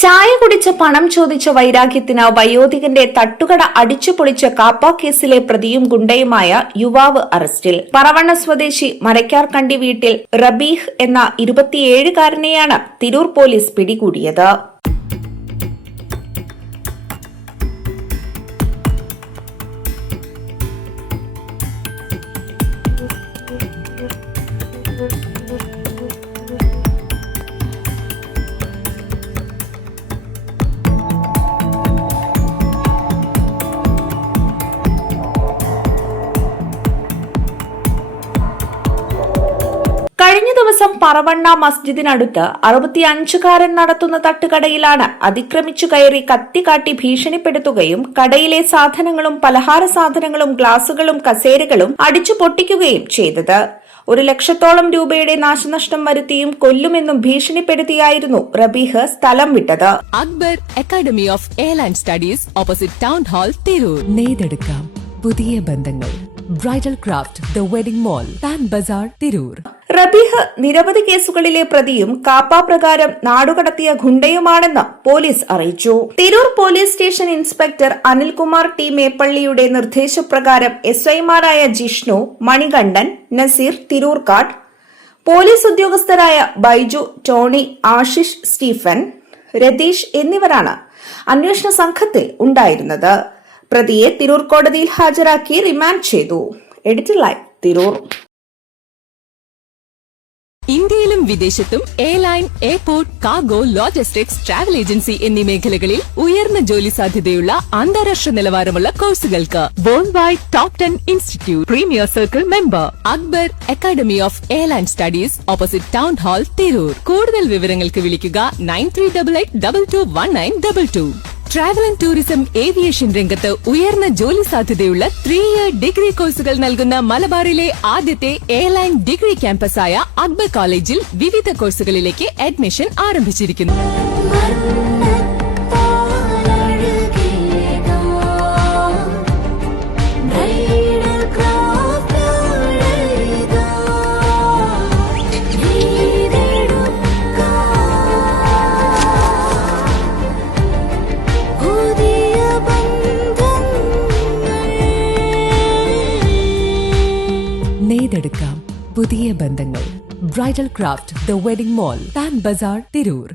ചായ കുടിച്ച് പണം ചോദിച്ച വൈരാഗ്യത്തിന് വയോധികന്റെ തട്ടുകട അടിച്ചുപൊളിച്ച കാപ്പ കേസിലെ പ്രതിയും ഗുണ്ടയുമായ യുവാവ് അറസ്റ്റിൽ. പറവണ്ണ സ്വദേശി മരക്കാർകണ്ടി വീട്ടിൽ റബീഹ് എന്ന 27-കാരനെയാണ് തിരൂർ പോലീസ് പിടികൂടിയത്. കഴിഞ്ഞ ദിവസം പറവണ്ണ മസ്ജിദിനടുത്ത് 65-കാരൻ നടത്തുന്ന തട്ടുകടയിലാണ് അതിക്രമിച്ചു കയറി കത്തികാട്ടി ഭീഷണിപ്പെടുത്തുകയും കടയിലെ സാധനങ്ങളും പലഹാര സാധനങ്ങളും ഗ്ലാസുകളും കസേരകളും അടിച്ചു പൊട്ടിക്കുകയും ചെയ്തത്. 1 ലക്ഷത്തോളം രൂപയുടെ നാശനഷ്ടം വരുത്തിയും കൊല്ലുമെന്നും ഭീഷണിപ്പെടുത്തിയായിരുന്നു റബീഹ് സ്ഥലം വിട്ടത്. Akbar academy of airline studies opposite town hall Tirur. നെയ്തെടുക്കാം പുതിയ ബന്ധങ്ങൾ. Bridal craft the wedding mall, Pan Bazaar, Tirur. Rabeeh നിരവധി കേസുകളിലെ പ്രതിയും കാപ്പ പ്രകാരം നാടുകടത്തിയ ഗുണ്ടയുമാണെന്ന് പോലീസ് അറിയിച്ചു. Tirur police station inspector Anilkumar T മേപ്പള്ളിയുടെ നിർദ്ദേശപ്രകാരം എസ്ഐമാരായ ജിഷ്ണു, മണികണ്ഠൻ, നസീർ തിരൂർക്കാട്, പോലീസ് ഉദ്യോഗസ്ഥരായ ബൈജു, ടോണി, ആശിഷ്, സ്റ്റീഫൻ, രതീഷ് എന്നിവരാണ് അന്വേഷണ സംഘത്തിൽ ഉണ്ടായിരുന്നത്. പ്രതിയെ തിരൂർ കോടതിയിൽ ഹാജരാക്കി റിമാൻഡ് ചെയ്തു. Editor live, Tirur. ഇന്ത്യയിലും വിദേശത്തും airline, airport, cargo, logistics, travel agency എന്നീ മേഖലകളിൽ ഉയർന്ന ജോലി സാധ്യതയുള്ള അന്താരാഷ്ട്ര നിലവാരമുള്ള കോഴ്സുകൾക്ക് world wide top 10 institute premier circle member. Akbar academy of airline studies opposite town hall Tirur. കൂടുതൽ വിവരങ്ങൾക്ക് വിളിക്കുക 9388221922. ട്രാവൽ ആൻഡ് ടൂറിസം ഏവിയേഷൻ രംഗത്ത് ഉയർന്ന ജോലി സാധ്യതയുള്ള 3-year ഡിഗ്രി കോഴ്സുകൾ നൽകുന്ന മലബാറിലെ ആദ്യത്തെ എയർലൈൻ ഡിഗ്രി ക്യാമ്പസായ അക്ബർ കോളേജിൽ വിവിധ കോഴ്സുകളിലേക്ക് അഡ്മിഷൻ ആരംഭിച്ചിരിക്കുന്നു. നെയ്തെടുക്കാം പുതിയ ബന്ധങ്ങൾ. Bridal craft the wedding mall, Pan Bazaar, Tirur.